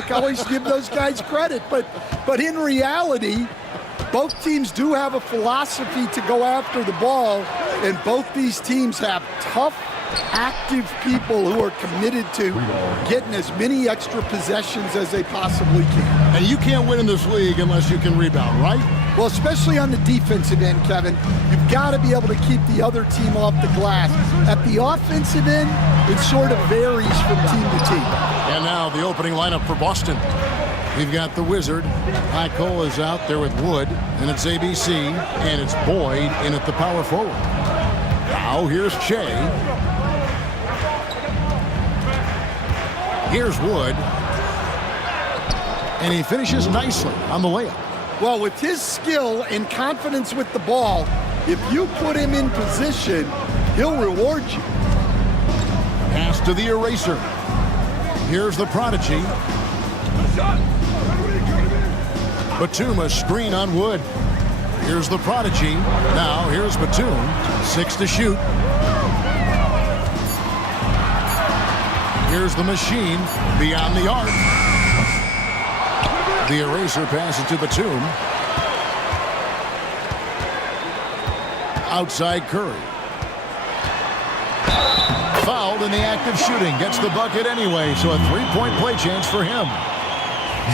like I always give those guys credit, but in reality, both teams do have a philosophy to go after the ball, and both these teams have tough, active people who are committed to getting as many extra possessions as they possibly can. And you can't win in this league unless you can rebound, right? Well, especially on the defensive end, Kevin, you've got to be able to keep the other team off the glass. At the offensive end, it sort of varies from team to team. And now the opening lineup for Boston. We've got the Wizard. Cole is out there with Wood, and it's ABC, and it's Boyd in at the power forward. Now here's Shea. Here's Wood. And he finishes nicely on the layup. Well, with his skill and confidence with the ball, if you put him in position, he'll reward you. Pass to the eraser. Here's the prodigy. Batum, a screen on Wood. Here's the prodigy. Now here's Batum. 6 to shoot. Here's the machine beyond the arc. The eraser passes to Batum. Outside Curry. Fouled in the act of shooting. Gets the bucket anyway, so a three-point play chance for him.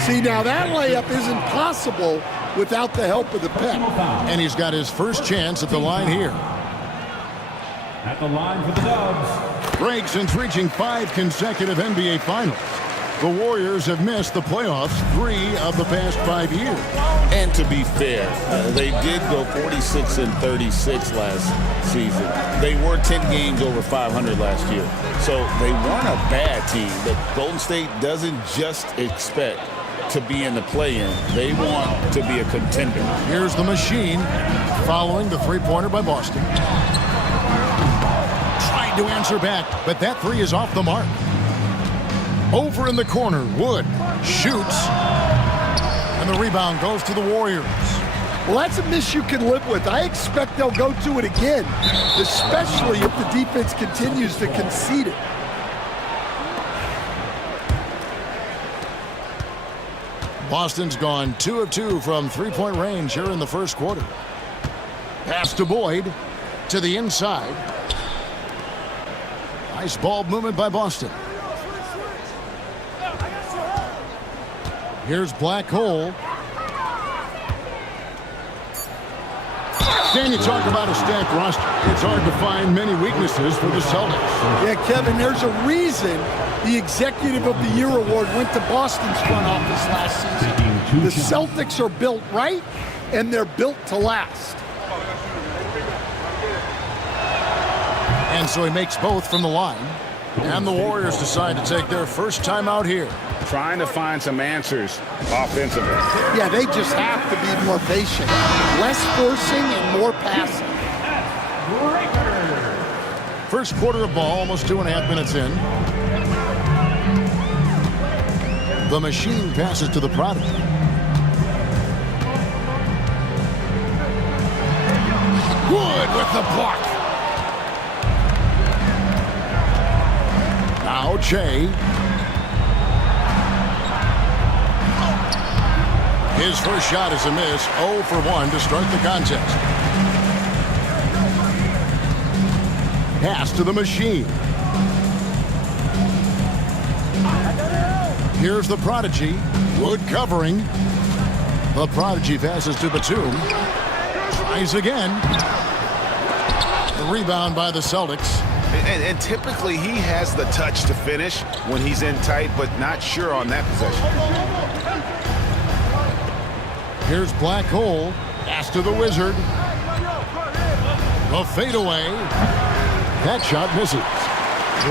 See, now that layup isn't possible without the help of the pick. And he's got his first chance at the line here. At the line for the Dubs. Break since reaching 5 consecutive NBA Finals. The Warriors have missed the playoffs 3 of the past 5 years. And to be fair, they did go 46-36 last season. They were 10 games over 500 last year. So they weren't a bad team, but Golden State doesn't just expect to be in the play-in. They want to be a contender. Here's the machine following the three-pointer by Boston. Trying to answer back, but that three is off the mark. Over in the corner, Wood shoots, and the rebound goes to the Warriors. Well, that's a miss you can live with. I expect they'll go to it again, especially if the defense continues to concede it. Boston's gone 2 of 2 from three-point range here in the first quarter. Pass to Boyd to the inside. Nice ball movement by Boston. Here's Black Hole. Stan, you talk about a stacked roster. It's hard to find many weaknesses for the Celtics. Yeah, Kevin, there's a reason the Executive of the Year award went to Boston's front office last season. The Celtics are built right, and they're built to last. And so he makes both from the line. And the Warriors decide to take their first time out here. Trying to find some answers offensively. Yeah, they just have to be more patient. Less forcing and more passing. First quarter of ball, almost 2.5 minutes in. The machine passes to the prodigy. Wood with the block. Now Jay. His first shot is a miss. 0 for 1 to start the contest. Pass to the machine. Here's the prodigy. Wood covering. The prodigy passes to Batum. Tries again. The rebound by the Celtics. And typically he has the touch to finish when he's in tight, but not sure on that possession. Here's Black Hole. Pass to the Wizard. The fadeaway. That shot misses.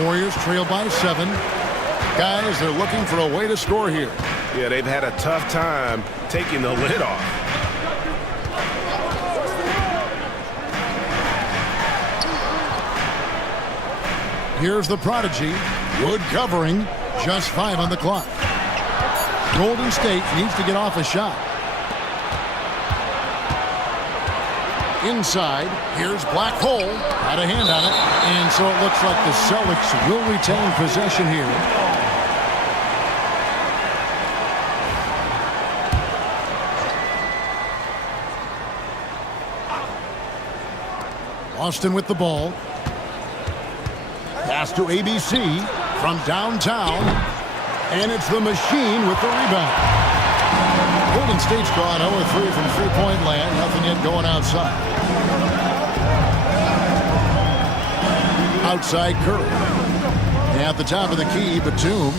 Warriors trail by 7. Guys, they're looking for a way to score here. Yeah, they've had a tough time taking the lid off. Here's the prodigy. Wood covering. Just 5 on the clock. Golden State needs to get off a shot. Inside, here's Black Hole. Had a hand on it. And so it looks like the Celtics will retain possession here. Boston with the ball. Pass to ABC from downtown. And it's the Machine with the rebound. Golden State's gone 0-3 from three-point land. Nothing yet going outside. Outside Curry. At the top of the key, Batum.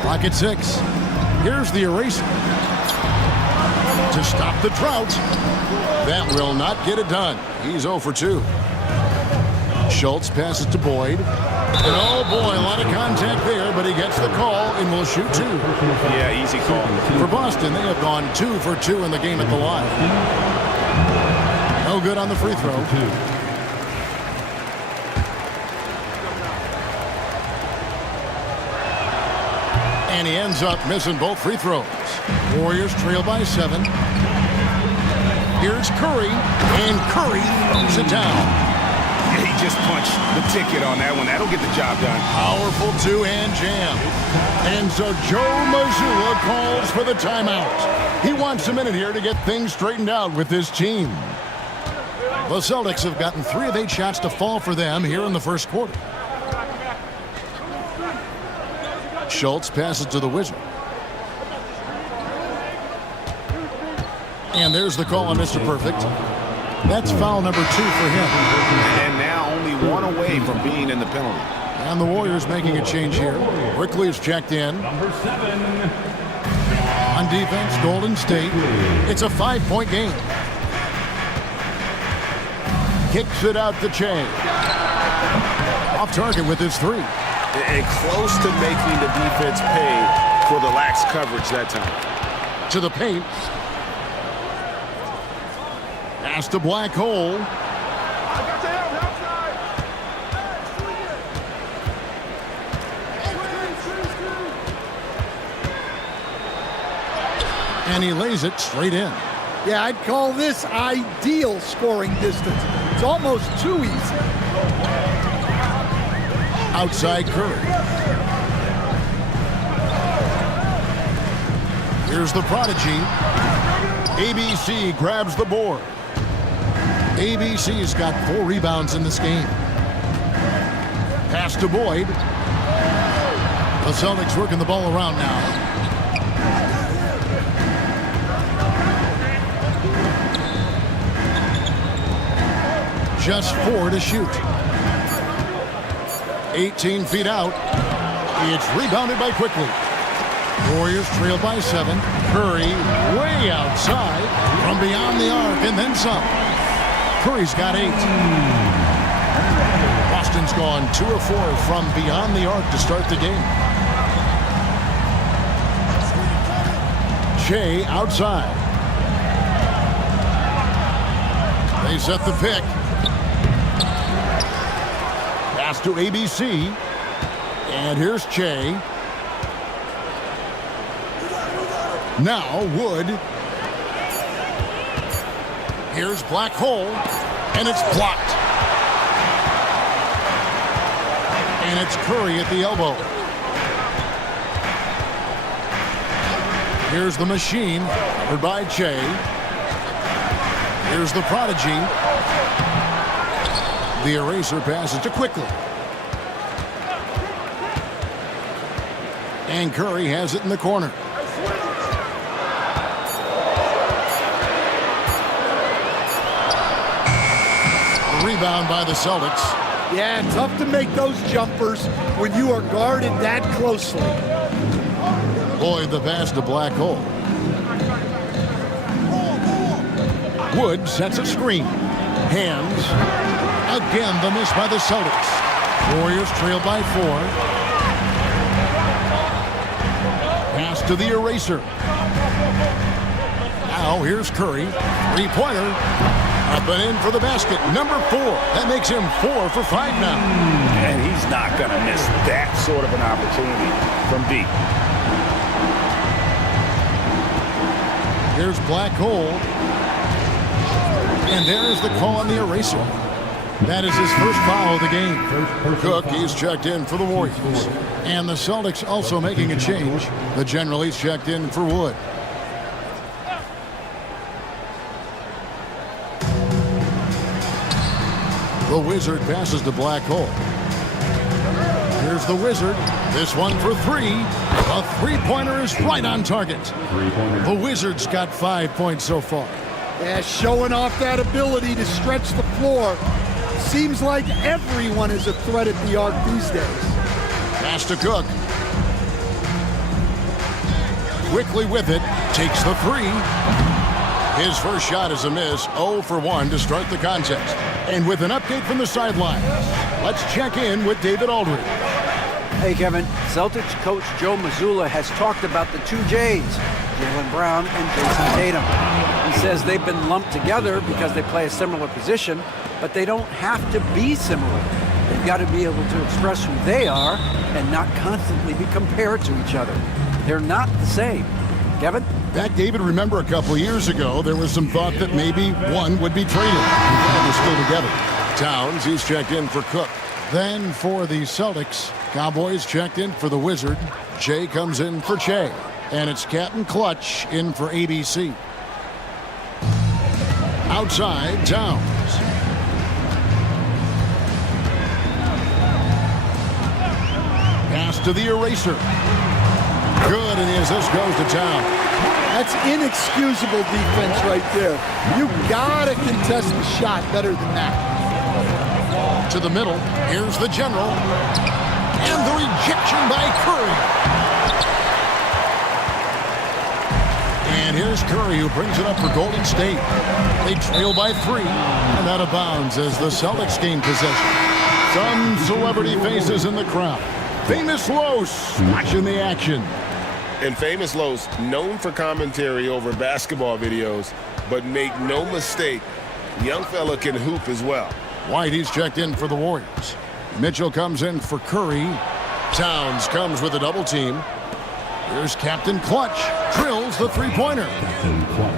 Clock at 6. Here's the eraser. To stop the drought. That will not get it done. He's 0 for 2. Schultz passes to Boyd. And oh boy, a lot of contact there, but he gets the call and will shoot 2. Yeah, easy call. For Boston, they have gone 2 for 2 in the game at the line. No good on the free throw. And he ends up missing both free throws. Warriors trail by 7. Here's Curry, and Curry throws it down. He just punched the ticket on that one. That'll get the job done. Powerful two-hand jam. And so Joe Mazzulla calls for the timeout. He wants a minute here to get things straightened out with this team. The Celtics have gotten 3 of 8 shots to fall for them here in the first quarter. Schultz passes to the Wizard. And there's the call on Mr. Perfect. That's foul number 2 for him. And now only 1 away from being in the penalty. And the Warriors making a change here. Quickly is checked in. Number 7. On defense, Golden State. It's a 5-point game. Kicks it out to Che. Off target with his 3. And close to making the defense pay for the lax coverage that time. To the paint. Pass to Black Hole. And he lays it straight in. Yeah, I'd call this ideal scoring distance. It's almost too easy. Outside Curry. Here's the prodigy. ABC grabs the board. ABC's got 4 rebounds in this game. Pass to Boyd. The Celtics working the ball around now. Just 4 to shoot. 18 feet out. It's rebounded by Quickly. Warriors trail by 7. Curry way outside from beyond the arc and then some. Curry's got 8. Boston's gone 2 of 4 from beyond the arc to start the game. Che outside. They set the pick. Pass to ABC. And here's Che. Now Wood. Here's Black Hole. And it's blocked. And it's Curry at the elbow. Here's the Machine, covered by Che. Here's the prodigy. The eraser passes to Quickly. And Curry has it in the corner. Rebound by the Celtics. Yeah, tough to make those jumpers when you are guarded that closely. Boyd the pass to Black Hole. Wood sets a screen. Hands. Again, the miss by the Celtics. Warriors trail by 4. Pass to the eraser. Now here's Curry. 3-pointer. Up and in for the basket. Number 4. That makes him 4 for 5 now. And he's not going to miss that sort of an opportunity from deep. Here's Black Hole. And there's the call on the eraser. That is his first foul of the game. Cook, he's checked in for the Warriors. And the Celtics also making a change. The general, he's checked in for Wood. The Wizard passes to Black Hole. Here's the Wizard. This one for three. A three-pointer is right on target. The Wizards got 5 points so far. Yeah, showing off that ability to stretch the floor. Seems like everyone is a threat at the arc these days. Pass to Cook. Quickly with it. Takes the three. His first shot is a miss. 0 for 1 to start the contest. And with an update from the sidelines, let's check in with David Aldridge. Hey, Kevin. Celtics coach Joe Mazzulla has talked about the two J's, Jaylen Brown and Jason Tatum. He says they've been lumped together because they play a similar position, but they don't have to be similar. They've got to be able to express who they are and not constantly be compared to each other. They're not the same. Kevin? Back, David, remember a couple of years ago, there was some thought that maybe one would be traded. And they're still together. Towns, he's checked in for Cook. Then for the Celtics, Cowboys checked in for the Wizard. Jay comes in for Che. And it's Captain Clutch in for ABC. Outside, Towns. Pass to the eraser. Good, and the assist goes to Town. That's inexcusable defense right there. You gotta contest the shot better than that. To the middle, here's the general. And the rejection by Curry. And here's Curry, who brings it up for Golden State. They trail by 3 and out of bounds as the Celtics gain possession. Some celebrity faces in the crowd. Famous Los watching the action. And Famous Los, known for commentary over basketball videos, but make no mistake, young fella can hoop as well. White, he's checked in for the Warriors. Mitchell comes in for Curry. Towns comes with a double team. Here's Captain Clutch. Drills the three-pointer.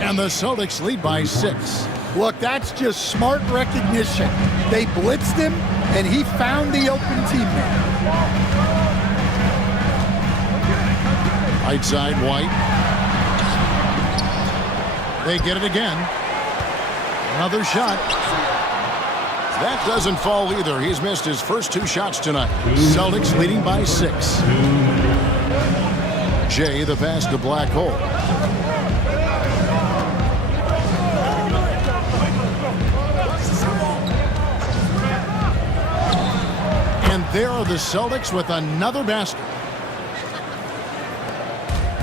And the Celtics lead by 6. Look, that's just smart recognition. They blitzed him, and he found the open teammate. Right side, White. They get it again. Another shot. That doesn't fall either. He's missed his first 2 shots tonight. Celtics leading by 6. Jay, the pass to Black Hole. And there are the Celtics with another basket.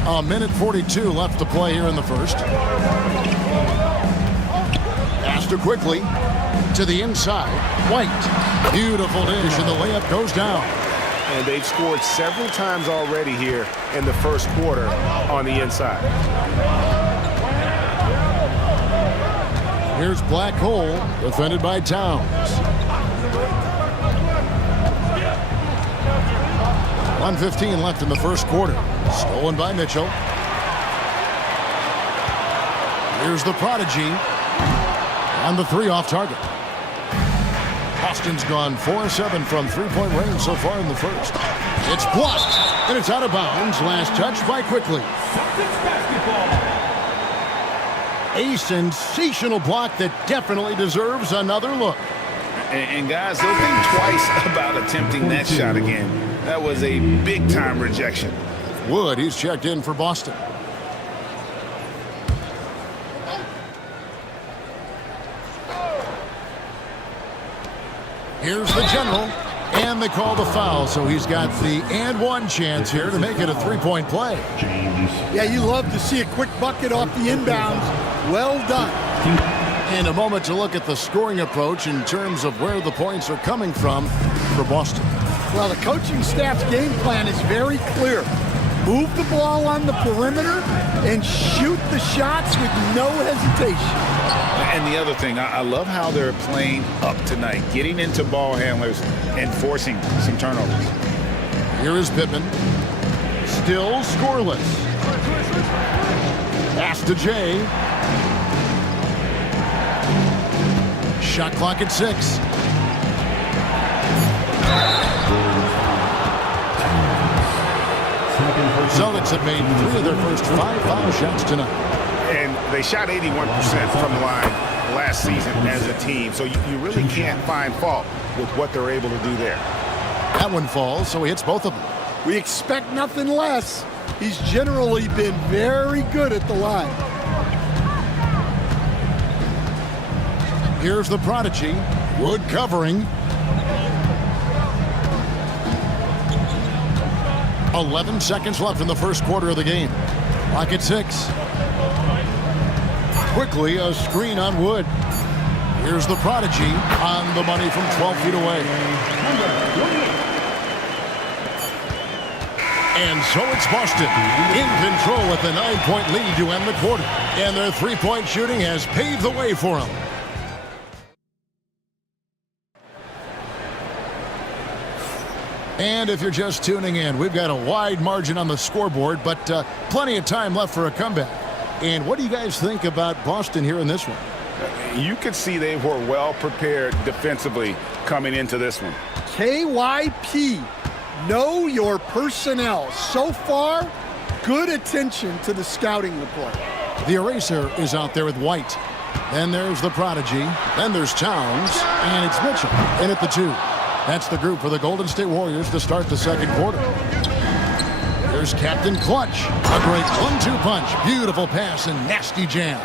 A minute 42 left to play here in the first. Pass to quickly to the inside. White. Beautiful dish, and the layup goes down. And they've scored several times already here in the first quarter on the inside. Here's Black Hole, defended by Towns. 1:15 left in the first quarter. Stolen by Mitchell. Here's the prodigy. And the 3 off target. Boston's gone 4-7 from three-point range so far in the first. It's blocked, and it's out of bounds. Last touch by Quickly. A sensational block that definitely deserves another look. And guys, they'll think twice about attempting that shot again. That was a big-time rejection. Wood, he's checked in for Boston. Here's the general, and they call the foul, so he's got the and one chance here to make it a three-point play. Yeah, you love to see a quick bucket off the inbounds. Well done. And a moment to look at the scoring approach in terms of where the points are coming from for Boston. Well, the coaching staff's game plan is very clear. Move the ball on the perimeter and shoot the shots with no hesitation. And the other thing, I love how they're playing up tonight, getting into ball handlers and forcing some turnovers. Here is Pittman. Still scoreless. Pass to Jay. Shot clock at 6. Celtics have made 3 of their first 5 foul shots tonight. And they shot 81% from the line last season as a team. So you really can't find fault with what they're able to do there. That one falls, so he hits both of them. We expect nothing less. He's generally been very good at the line. Here's the prodigy. Wood covering. 11 seconds left in the first quarter of the game. Clock at 6. Quickly, a screen on Wood. Here's the prodigy on the money from 12 feet away. And so it's Boston in control with a 9-point lead to end the quarter. And their three-point shooting has paved the way for them. And if you're just tuning in, we've got a wide margin on the scoreboard, but plenty of time left for a comeback. And what do you guys think about Boston here in this one? You could see they were well prepared defensively coming into this one. KYP, know your personnel. So far, good attention to the scouting report. The eraser is out there with White. Then there's the prodigy. Then there's Towns. And it's Mitchell in at the 2. That's the group for the Golden State Warriors to start the second quarter. Here's Captain Clutch. A great 1-2 punch. Beautiful pass and nasty jam.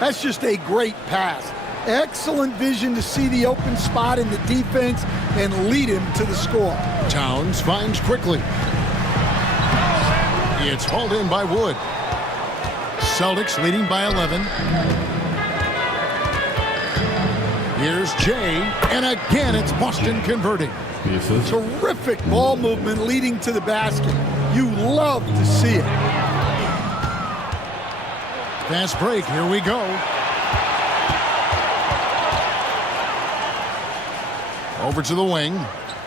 That's just a great pass. Excellent vision to see the open spot in the defense and lead him to the score. Towns finds quickly. It's hauled in by Wood. Celtics leading by 11. Here's Jay, and again it's Boston converting. Terrific ball movement leading to the basket. You love to see it. Fast break, here we go. Over to the wing.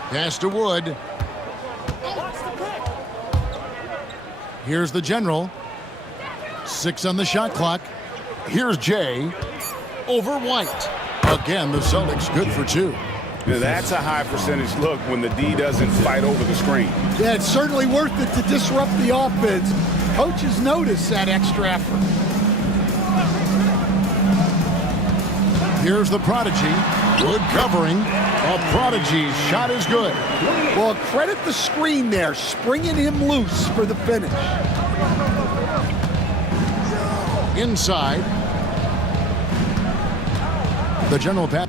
Pass to Wood. Here's the general. 6 on the shot clock. Here's Jay. Over White. Again, the Celtics good for 2. Now, that's a high percentage look when the D doesn't fight over the screen. Yeah, it's certainly worth it to disrupt the offense. Coaches notice that extra effort. Here's the prodigy. Wood covering. A prodigy's shot is good. Well, credit the screen there, springing him loose for the finish. Inside. The general pass.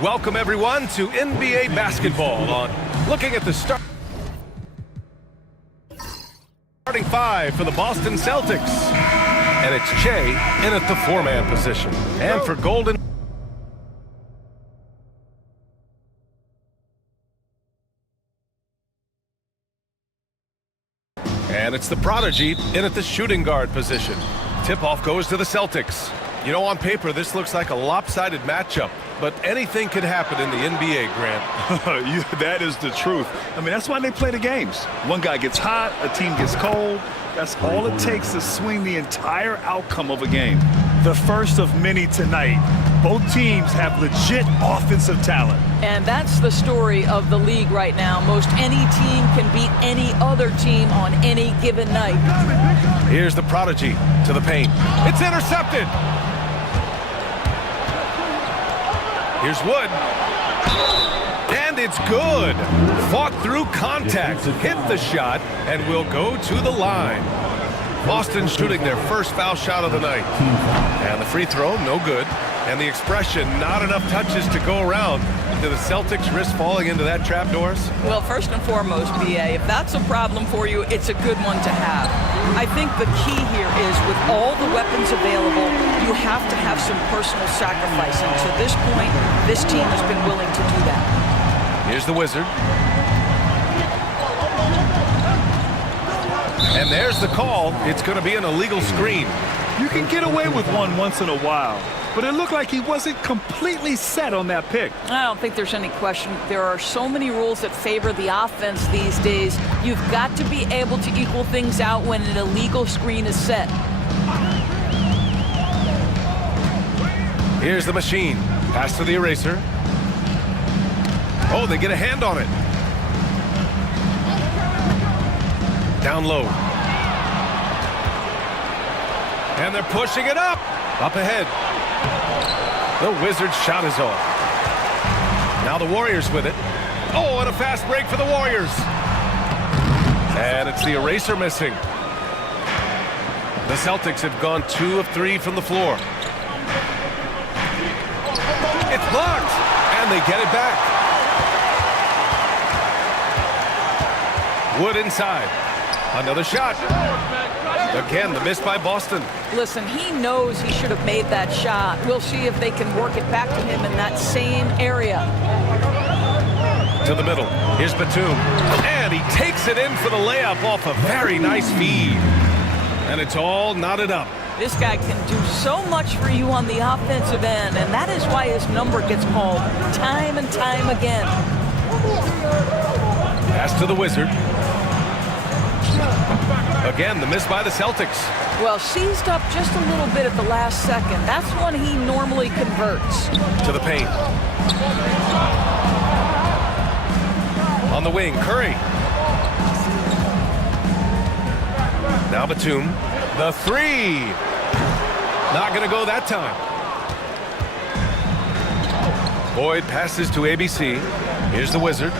Welcome, everyone, to NBA basketball on looking at the starting 5 for the Boston Celtics. And it's Che in at the 4-man position. And for Golden. And it's the prodigy in at the shooting guard position. Tip-off goes to the Celtics. You know, on paper, this looks like a lopsided matchup, but anything could happen in the NBA, Grant. That is the truth. I mean, that's why they play the games. One guy gets hot, a team gets cold. That's all it takes to swing the entire outcome of a game. the first of many tonight. Both teams have legit offensive talent. And that's the story of the league right now. Most any team can beat any other team on any given night. Here's the prodigy to the paint. It's intercepted. Here's Wood. And it's good. Fought through contact, hit the shot, and will go to the line. Boston shooting their first foul shot of the night. And the free throw, no good. And the expression, not enough touches to go around. Do the Celtics risk falling into that trap, Doris? Well, first and foremost, BA, if that's a problem for you, it's a good one to have. I think the key here is with all the weapons available, you have to have some personal sacrifice. And to this point, this team has been willing to do that. Here's the Wizard. And there's the call. It's going to be an illegal screen. You can get away with one once in a while, but it looked like he wasn't completely set on that pick. I don't think there's any question. There are so many rules that favor the offense these days. You've got to be able to equal things out when an illegal screen is set. Here's the machine. Pass to the eraser. Oh, they get a hand on it. Down low. And they're pushing it up. Up ahead. The Wizards' shot is off. Now the Warriors with it. Oh, and a fast break for the Warriors. And it's the eraser missing. The Celtics have gone 2 of 3 from the floor. It's blocked. And they get it back. Wood inside. Another shot. Again, the miss by Boston. Listen, he knows he should have made that shot. We'll see if they can work it back to him in that same area. To the middle. Here's Batum. And he takes it in for the layup off a very nice feed. And it's all knotted up. This guy can do so much for you on the offensive end, and that is why his number gets called time and time again. Pass to the Wizard. Again, the miss by the Celtics. Well, seized up just a little bit at the last second. That's when he normally converts. To the paint. On the wing, Curry. Now Batum. The three. Not going to go that time. Boyd passes to ABC. Here's the Wizard.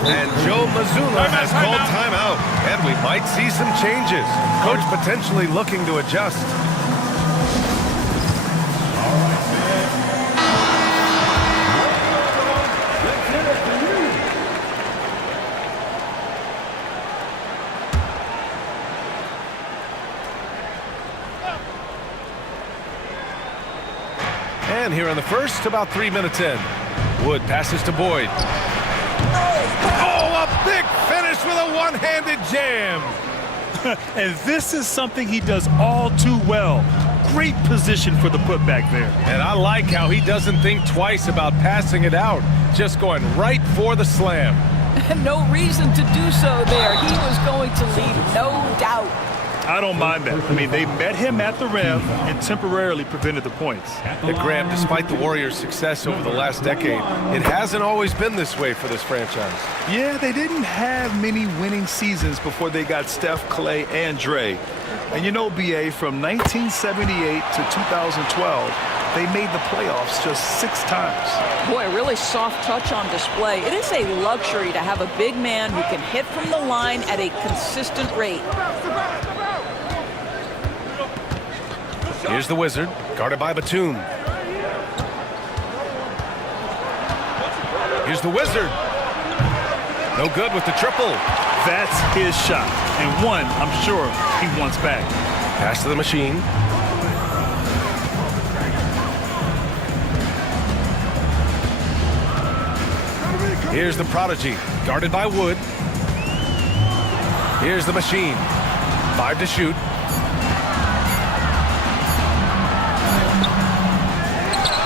And Joe Mazzulla has called timeout. And we might see some changes. Coach potentially looking to adjust. And here in the first, about 3 minutes in. Wood passes to Boyd. Oh, a big finish with a one-handed jam. And this is something he does all too well. Great position for the putback there. And I like how he doesn't think twice about passing it out. Just going right for the slam. No reason to do so there. He was going to leave, no doubt. I don't mind that. I mean, they met him at the rim and temporarily prevented the points. Graham, despite the Warriors' success over the last decade, it hasn't always been this way for this franchise. Yeah, they didn't have many winning seasons before they got Steph, Clay, and Dre. And you know, BA, from 1978 to 2012, they made the playoffs just 6 times. Boy, a really soft touch on display. It is a luxury to have a big man who can hit from the line at a consistent rate. Here's the Wizard, guarded by Batum. Here's the Wizard. No good with the triple. That's his shot, and one I'm sure he wants back. Pass to the machine. Here's the prodigy, guarded by Wood. Here's the machine. 5 to shoot.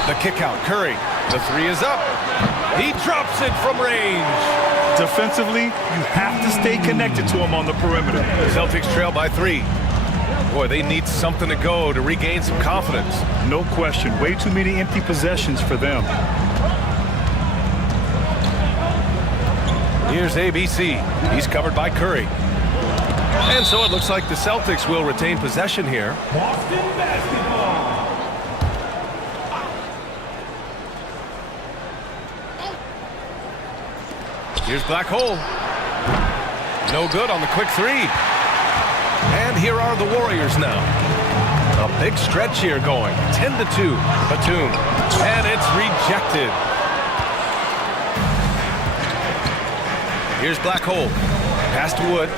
The kick out, Curry. The 3 is up. He drops it from range. Defensively, you have to stay connected to him on the perimeter. The Celtics trail by 3. Boy, they need something to go to regain some confidence. No question. Way too many empty possessions for them. Here's ABC. He's covered by Curry. And so it looks like the Celtics will retain possession here. Boston basketball. Here's Black Hole. No good on the quick 3. And here are the Warriors now. A big stretch here going. 10-2. Batum. And it's rejected. Here's Black Hole. Pass to Wood.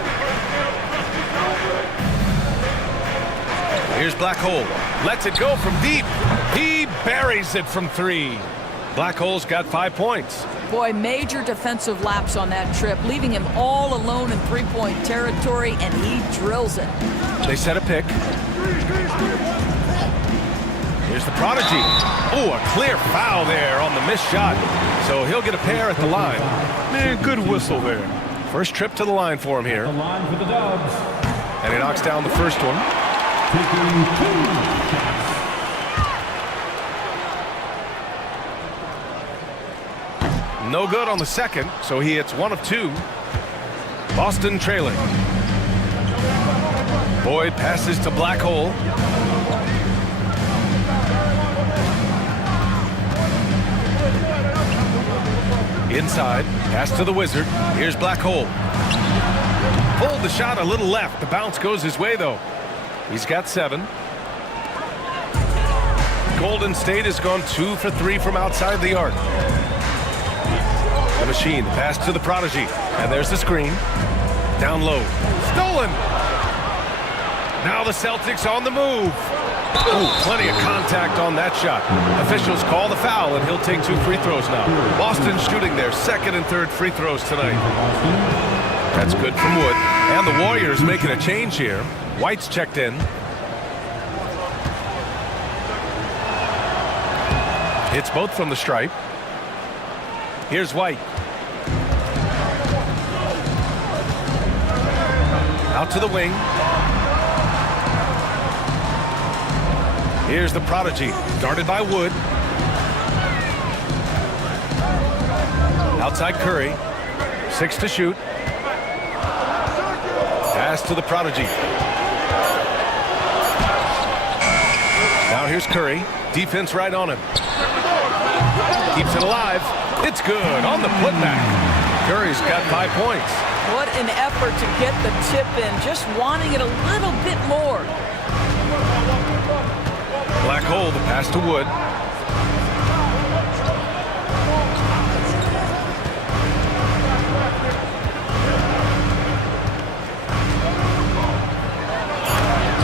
Here's Black Hole. Lets it go from deep. He buries it from 3. Black Hole's got 5 points. Boy, major defensive lapse on that trip, leaving him all alone in three-point territory, and he drills it. They set a pick. Here's the Prodigy. Oh, a clear foul there on the missed shot. So he'll get a pair at the line. Man, good whistle there. First trip to the line for him here. The line for the Dubs. And he knocks down the first one. Taking 2 shots. No good on the second, so he hits 1 of 2. Boston trailing. Boyd passes to Black Hole. Inside, pass to the Wizard. Here's Black Hole. Pulled the shot a little left. The bounce goes his way, though. He's got 7. Golden State has gone 2 for 3 from outside the arc. The Machine, pass to the Prodigy. And there's the screen. Down low. Stolen! Now the Celtics on the move. Ooh, plenty of contact on that shot. Officials call the foul, and he'll take 2 free throws now. Boston shooting their second and third free throws tonight. That's good from Wood. And the Warriors making a change here. White's checked in. Hits both from the stripe. Here's White. Out to the wing. Here's the Prodigy, guarded by Wood. Outside Curry. 6 to shoot. Pass to the Prodigy. Now here's Curry. Defense right on him. Keeps it alive. It's good on the putback. Curry's got 5 points. What an effort to get the tip in, just wanting it a little bit more. Black Hole, the pass to Wood.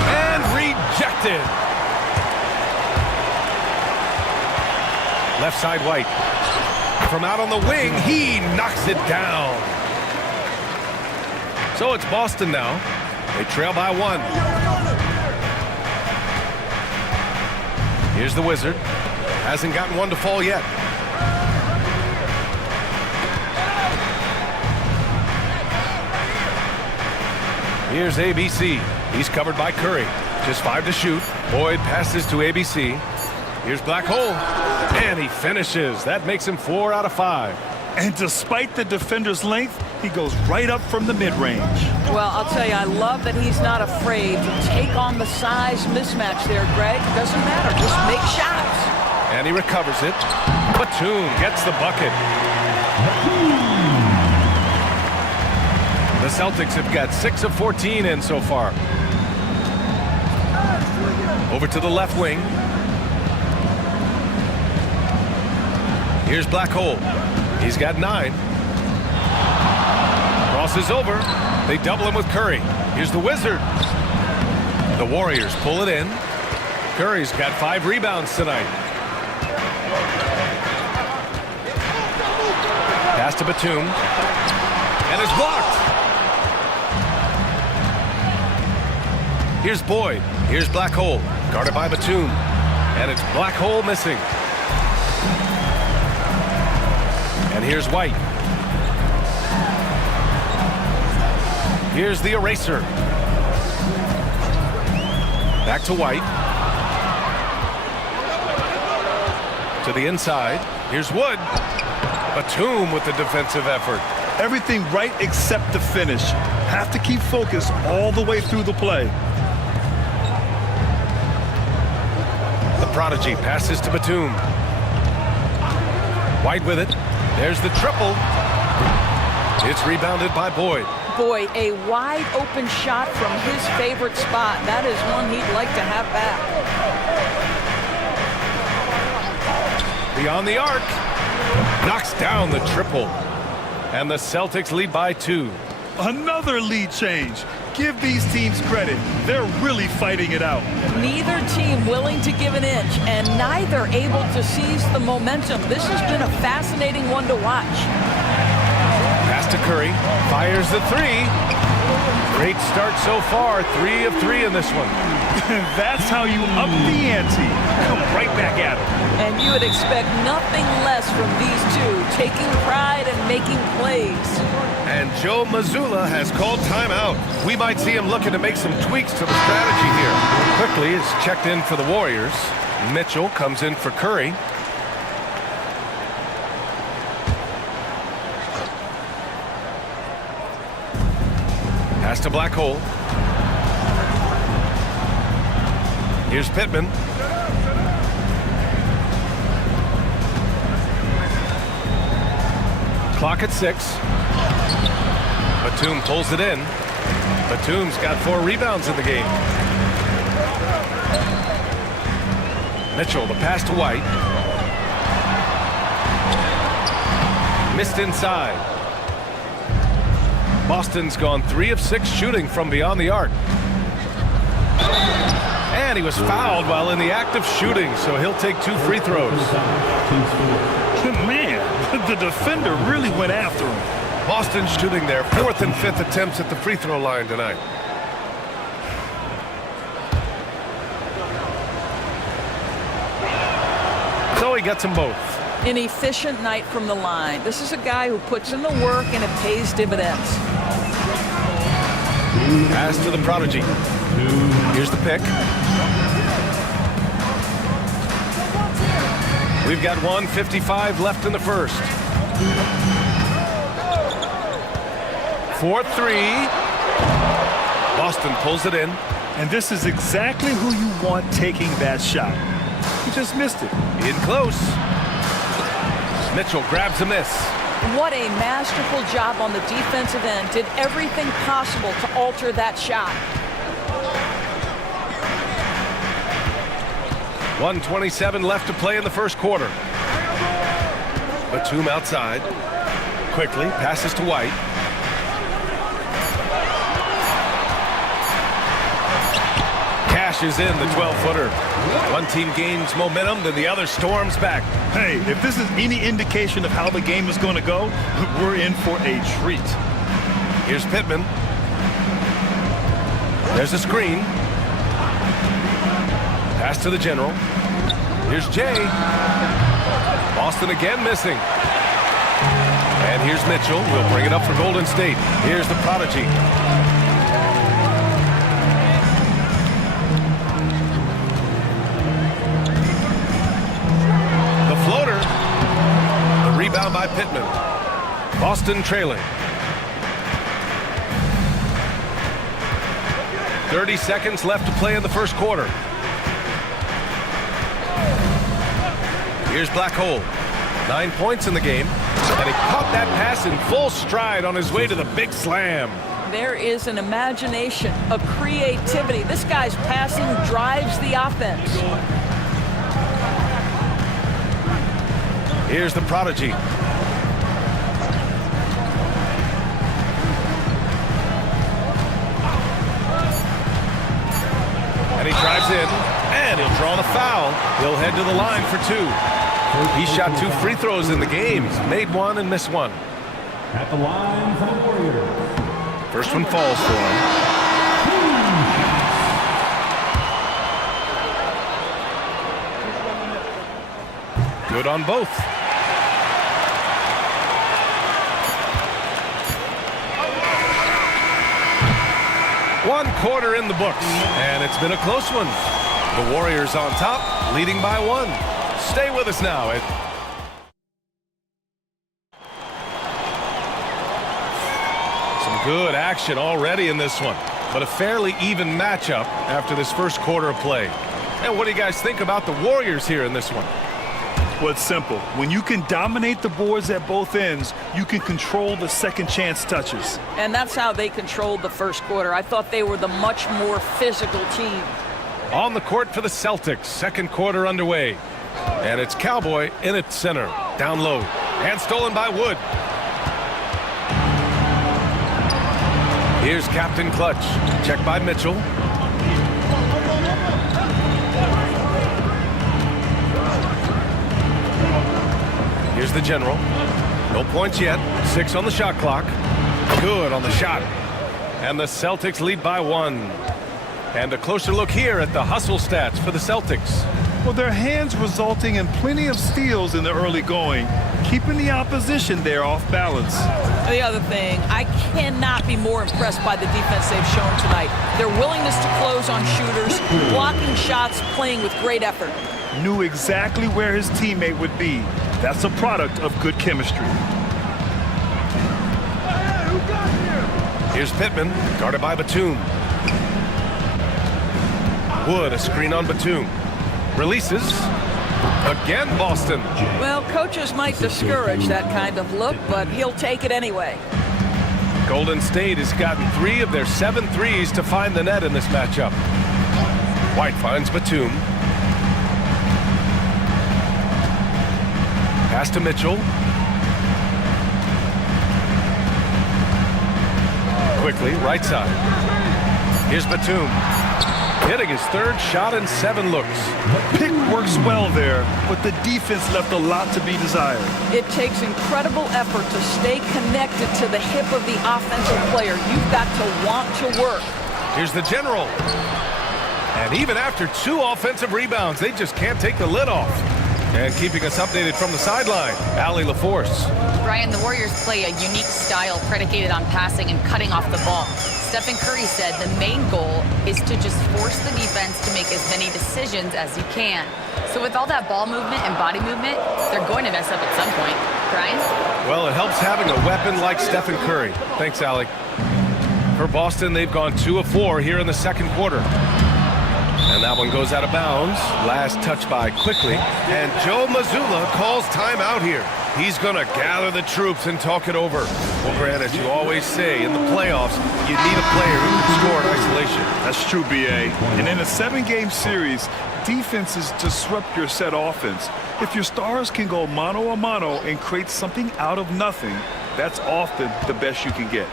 And rejected. Left side White. From out on the wing, he knocks it down. So it's Boston now. They trail by 1. Here's the Wizard. Hasn't gotten one to fall yet. Here's ABC. He's covered by Curry. Just 5 to shoot. Boyd passes to ABC. Here's Black Hole. And he finishes. That makes him 4 out of 5. And despite the defender's length, he goes right up from the mid-range. Well, I'll tell you, I love that he's not afraid to take on the size mismatch there, Greg. Doesn't matter. Just make shots. And he recovers it. Batum gets the bucket. The Celtics have got 6 of 14 in so far. Over to the left wing. Here's Black Hole. He's got 9. Crosses over. They double him with Curry. Here's the Wizard. The Warriors pull it in. Curry's got 5 rebounds tonight. Pass to Batum. And it's blocked. Here's Boyd. Here's Black Hole. Guarded by Batum. And it's Black Hole missing. And here's White. Here's the eraser. Back to White. To the inside. Here's Wood. Batum with the defensive effort. Everything right except the finish. Have to keep focused all the way through the play. The prodigy passes to Batum. White with it. There's the triple. It's rebounded by Boyd. Boy, a wide open shot from his favorite spot. That is one he'd like to have back. Beyond the arc. Knocks down the triple. And the Celtics lead by 2. Another lead change. Give these teams credit. They're really fighting it out. Neither team willing to give an inch, and neither able to seize the momentum. This has been a fascinating one to watch. Pass to Curry. Fires the 3. Great start so far. 3 of 3 in this one. That's how you up the ante. Come right back at it. And you would expect nothing less from these two, taking pride and making plays. And Joe Mazzulla has called timeout. We might see him looking to make some tweaks to the strategy here. Quickly is checked in for the Warriors. Mitchell comes in for Curry. Pass to Black Hole. Here's Pittman. Clock at 6. Batum pulls it in. Batum's got 4 rebounds in the game. Mitchell, the pass to White. Missed inside. Boston's gone 3 of 6 shooting from beyond the arc. And he was fouled while in the act of shooting, so he'll take 2 free throws. Man, the defender really went after him. Boston shooting their 4th and 5th attempts at the free throw line tonight. So he gets them both. An efficient night from the line. This is a guy who puts in the work and it pays dividends. Pass to the prodigy. Here's the pick. We've got 1:55 left in the first. 4-3. Boston pulls it in. And this is exactly who you want taking that shot. He just missed it. In close. Mitchell grabs a miss. What a masterful job on the defensive end. Did everything possible to alter that shot. 1:27 left to play in the first quarter. Batum outside. Quickly passes to White. Cashes in the 12-footer. One team gains momentum, then the other storms back. Hey, if this is any indication of how the game is going to go, we're in for a treat. Here's Pittman. There's a screen. Pass to the general. Here's Jay. Boston again missing. And here's Mitchell. We'll bring it up for Golden State. Here's the prodigy. The floater. The rebound by Pittman. Boston trailing. 30 seconds left to play in the first quarter. Here's Black Hole. 9 points in the game. And he caught that pass in full stride on his way to the big slam. There is an imagination, a creativity. This guy's passing drives the offense. Here's the prodigy. And he drives in, and he'll draw the foul. He'll head to the line for 2. He shot 2 free throws in the game. He's made 1 and missed 1. At the line for the Warriors. First one falls for him. Good on both. One quarter in the books, and it's been a close one. The Warriors on top, leading by 1. Stay with us now. Some good action already in this one, but a fairly even matchup after this first quarter of play. And what do you guys think about the Warriors here in this one? Well, it's simple. When you can dominate the boards at both ends, you can control the second chance touches. And that's how they controlled the first quarter. I thought they were the much more physical team. On the court for the Celtics, second quarter underway. And it's Cowboy in its center, down low, and stolen by Wood. Here's Captain Clutch, checked by Mitchell. Here's the general. No points yet. 6 on the shot clock. Good on the shot. And the Celtics lead by 1. And a closer look here at the hustle stats for the Celtics. Well, their hands resulting in plenty of steals in the early going, keeping the opposition there off balance. The other thing, I cannot be more impressed by the defense they've shown tonight. Their willingness to close on shooters, blocking shots, playing with great effort. Knew exactly where his teammate would be. That's a product of good chemistry. Here's Pittman, guarded by Batum. Wood, a screen on Batum. Releases. Again, Boston. Well, coaches might discourage that kind of look, but he'll take it anyway. Golden State has gotten 3 of their 7 threes to find the net in this matchup. White finds Batum. Pass to Mitchell. Quickly, right side. Here's Batum. Hitting his 3rd shot in 7 looks. Pick works well there, but the defense left a lot to be desired. It takes incredible effort to stay connected to the hip of the offensive player. You've got to want to work. Here's the general. And even after 2 offensive rebounds, they just can't take the lid off. And keeping us updated from the sideline, Allie LaForce. Brian, the Warriors play a unique style predicated on passing and cutting off the ball. Stephen Curry said the main goal is to just force the defense to make as many decisions as you can. So with all that ball movement and body movement, they're going to mess up at some point. Brian? Well, it helps having a weapon like Stephen Curry. Thanks, Allie. For Boston, they've gone 2 of 4 here in the second quarter. And that one goes out of bounds. Last touch by quickly. And Joe Mazzulla calls timeout here. He's going to gather the troops and talk it over. Well, Grant, as you always say, in the playoffs, you need a player who can score in isolation. That's true, B.A. And in a 7-game series, defenses disrupt your set offense. If your stars can go mano-a-mano and create something out of nothing, that's often the best you can get.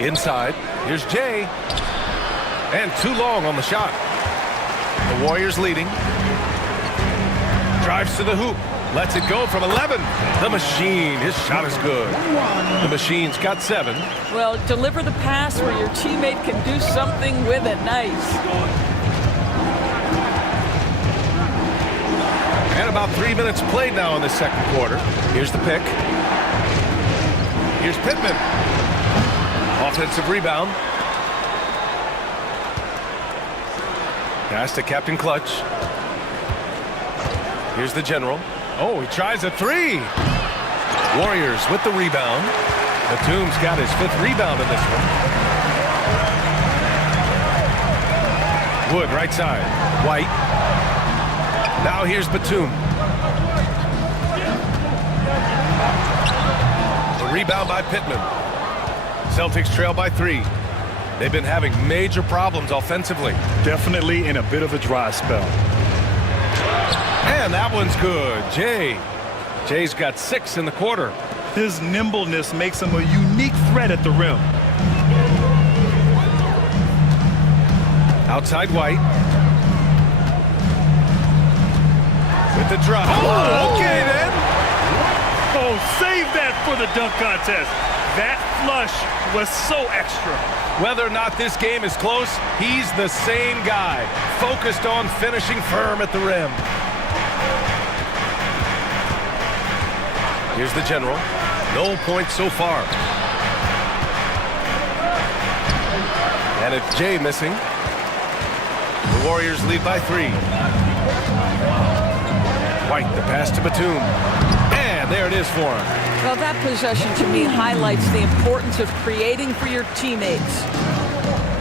Inside, here's Jay. And too long on the shot. The Warriors leading. Drives to the hoop. Lets it go from 11. The Machine, his shot is good. The Machine's got 7. Well, deliver the pass where your teammate can do something with it. Nice. And about 3 minutes played now in the second quarter. Here's the pick. Here's Pittman. Offensive rebound. Pass to Captain Clutch. Here's the general. Oh, he tries a 3. Warriors with the rebound. Batum's got his 5th rebound in this one. Wood, right side. White. Now here's Batum. The rebound by Pittman. Celtics trail by 3. They've been having major problems offensively. Definitely in a bit of a dry spell. And that one's good. Jay's got 6 in the quarter. His nimbleness makes him a unique threat at the rim. Outside White. With the drop. Oh, okay then. Oh, save that for the dunk contest. That flush was so extra. Whether or not this game is close, he's the same guy, focused on finishing firm at the rim. Here's the general. No points so far. And it's Jay missing. The Warriors lead by 3. White, the pass to Batum. And there it is for him. Well, that possession to me highlights the importance of creating for your teammates.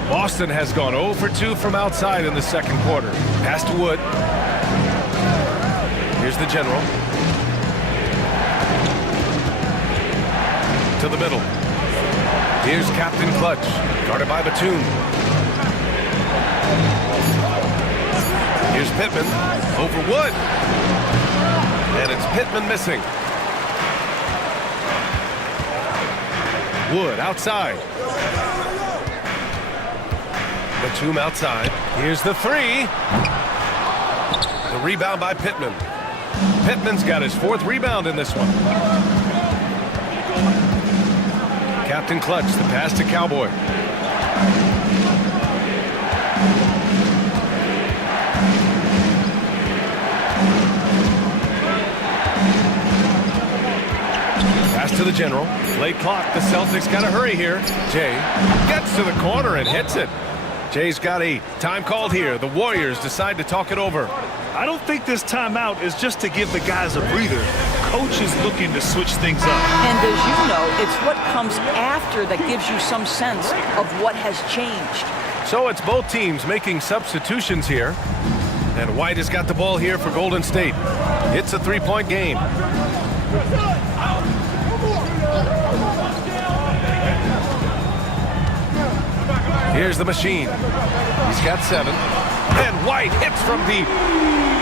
Boston has gone 0 for 2 from outside in the second quarter. Pass to Wood. Here's the general. To the middle. Here's Captain Clutch, guarded by Batum. Here's Pittman, over Wood. And it's Pittman missing. Wood outside. Batum outside. Here's the 3. The rebound by Pittman. Pittman's got his 4th rebound in this one. Captain Clutch, the pass to Cowboy. Pass to the general. Late clock. The Celtics got to hurry here. Jay gets to the corner and hits it. Jay's got 8. Time called here. The Warriors decide to talk it over. I don't think this timeout is just to give the guys a breather. Coach is looking to switch things up. And as you know, it's what comes after that gives you some sense of what has changed. So it's both teams making substitutions here. And White has got the ball here for Golden State. It's a 3-point game. Here's the machine. He's got 7. And White hits from deep.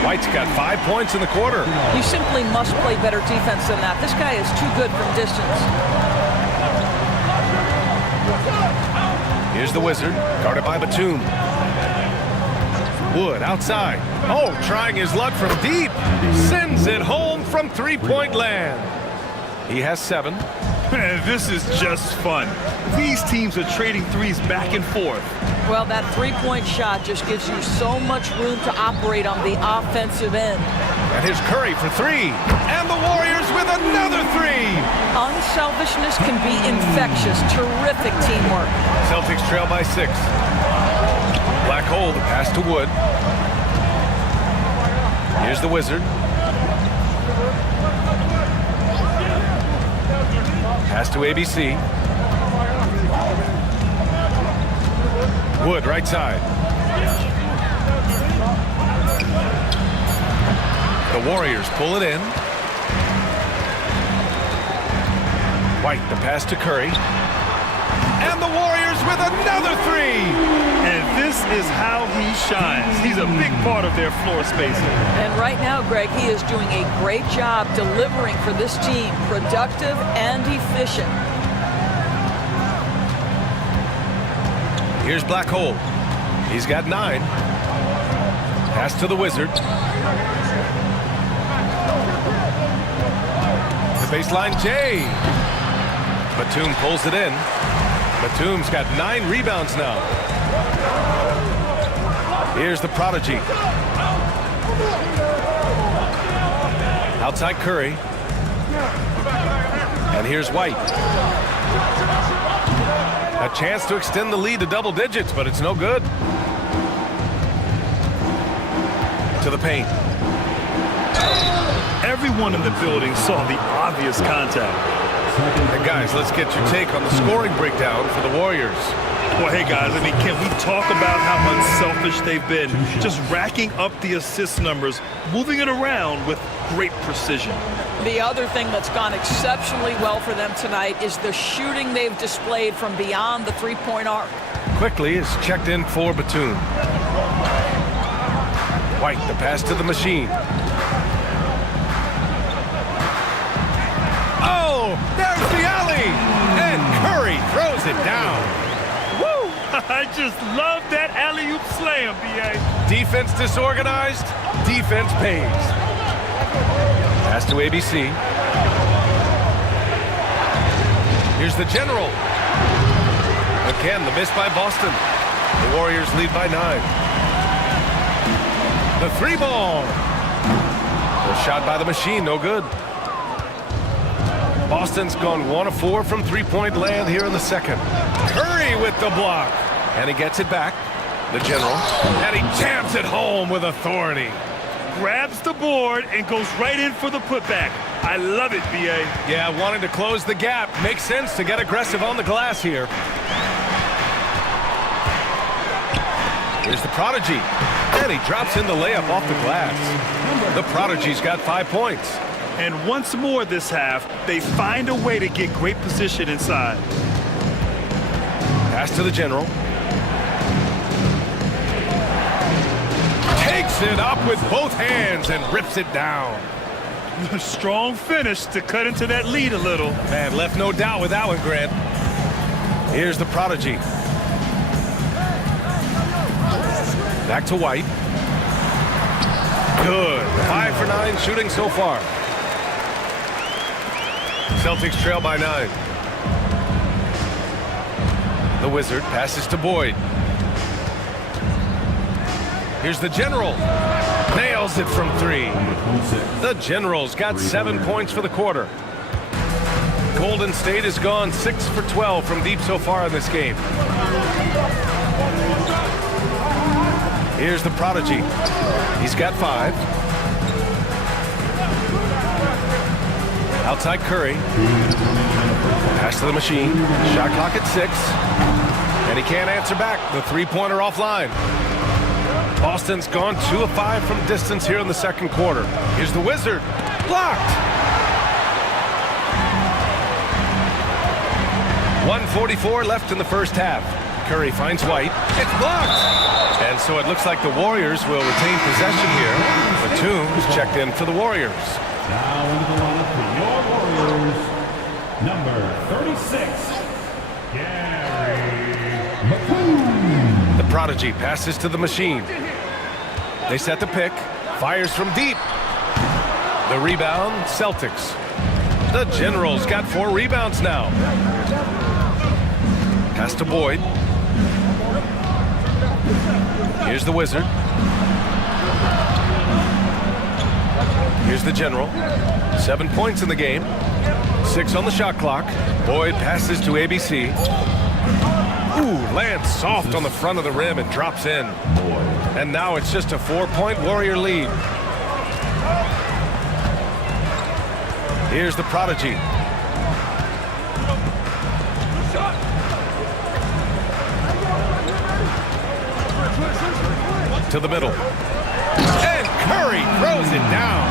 White's got 5 points in the quarter. You simply must play better defense than that. This guy is too good from distance. Here's the Wizard, guarded by Batum. Wood outside. Oh, trying his luck from deep. Sends it home from 3-point land. He has 7. Man, this is just fun. These teams are trading threes back and forth. Well, that 3-point shot just gives you so much room to operate on the offensive end. And here's Curry for 3. And the Warriors with another 3. Unselfishness can be infectious. Terrific teamwork. Celtics trail by 6. Black hole, the pass to Wood. Here's the Wizard. Pass to ABC. Wood, right side. The Warriors pull it in. White, the pass to Curry. And the Warriors with another 3. And this is how he shines. He's a big part of their floor spacing. And right now, Greg, he is doing a great job delivering for this team. Productive and efficient. Here's Black Hole. He's got 9. Pass to the Wizard. The baseline, Jay. Batum pulls it in. Batum's got 9 rebounds now. Here's the prodigy. Outside Curry. And here's White. A chance to extend the lead to double digits, but it's no good. To the paint. Everyone in the building saw the obvious contact. Hey guys, let's get your take on the scoring breakdown for the Warriors. Well, hey guys, I mean, can we talk about how unselfish they've been? Just racking up the assist numbers, moving it around with great precision. The other thing that's gone exceptionally well for them tonight is the shooting they've displayed from beyond the 3-point arc. Quickly is checked in for Batum. White, the pass to the machine. Oh, there's the alley! And Curry throws it down. Woo! I just love that alley-oop slam, B.A. Defense disorganized, defense pays. Pass to ABC. Here's the general. Again, the miss by Boston. The Warriors lead by 9. The 3-ball. The shot by the machine, no good. Boston's gone 1 of 4 from 3-point land here in the second. Curry with the block. And he gets it back. The general. And he jams it home with authority. Grabs the board and goes right in for the putback. I love it, B.A. Yeah, wanting to close the gap. Makes sense to get aggressive on the glass here. Here's the Prodigy. And he drops in the layup off the glass. The Prodigy's got 5 points. And once more this half, they find a way to get great position inside. Pass to the general. Takes it up with both hands and rips it down. Strong finish to cut into that lead a little. Man, left no doubt with that one, Grant. Here's the Prodigy. Back to White. Good. 5 for 9 shooting so far. Celtics trail by 9. The Wizard passes to Boyd. Here's the General. Nails it from 3. The General's got 7 points for the quarter. Golden State has gone 6 for 12 from deep so far in this game. Here's the Prodigy. He's got 5. Outside Curry. Pass to the Machine. Shot clock at 6. And he can't answer back. The three-pointer offline. Boston's gone 2 of 5 from distance here in the second quarter. Here's the Wizard. Blocked. 1:44 left in the first half. Curry finds White. It's blocked. And so it looks like the Warriors will retain possession here. Batum's checked in for the Warriors. Now into the lineup for your Warriors, number 36, Gary Batum. The Prodigy passes to the Machine. They set the pick. Fires from deep. The rebound, Celtics. The General's got 4 rebounds now. Pass to Boyd. Here's the Wizard. Here's the General. 7 points in the game. 6 on the shot clock. Boyd passes to ABC. Ooh, lands soft on the front of the rim and drops in. And now it's just a 4-point Warrior lead. Here's the Prodigy. To the middle. And Curry throws it down.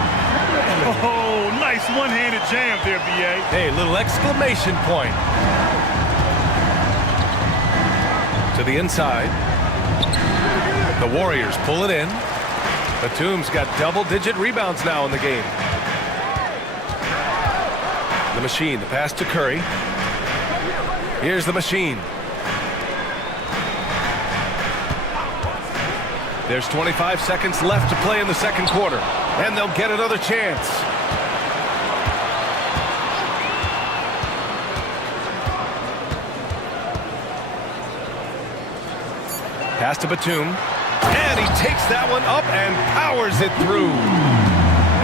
Oh, nice one-handed jam there, B.A. Hey, little exclamation point. To the inside. The Warriors pull it in. Batum's got double-digit rebounds now in the game. The Machine, the pass to Curry. Here's the Machine. There's 25 seconds left to play in the second quarter, and they'll get another chance. Pass to Batum, and he takes that one up and powers it through.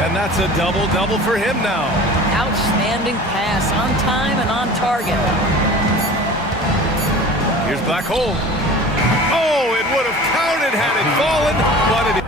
And that's a double-double for him now. Outstanding pass, on time and on target. Here's Black Hole. Oh, it would have counted had it fallen, but it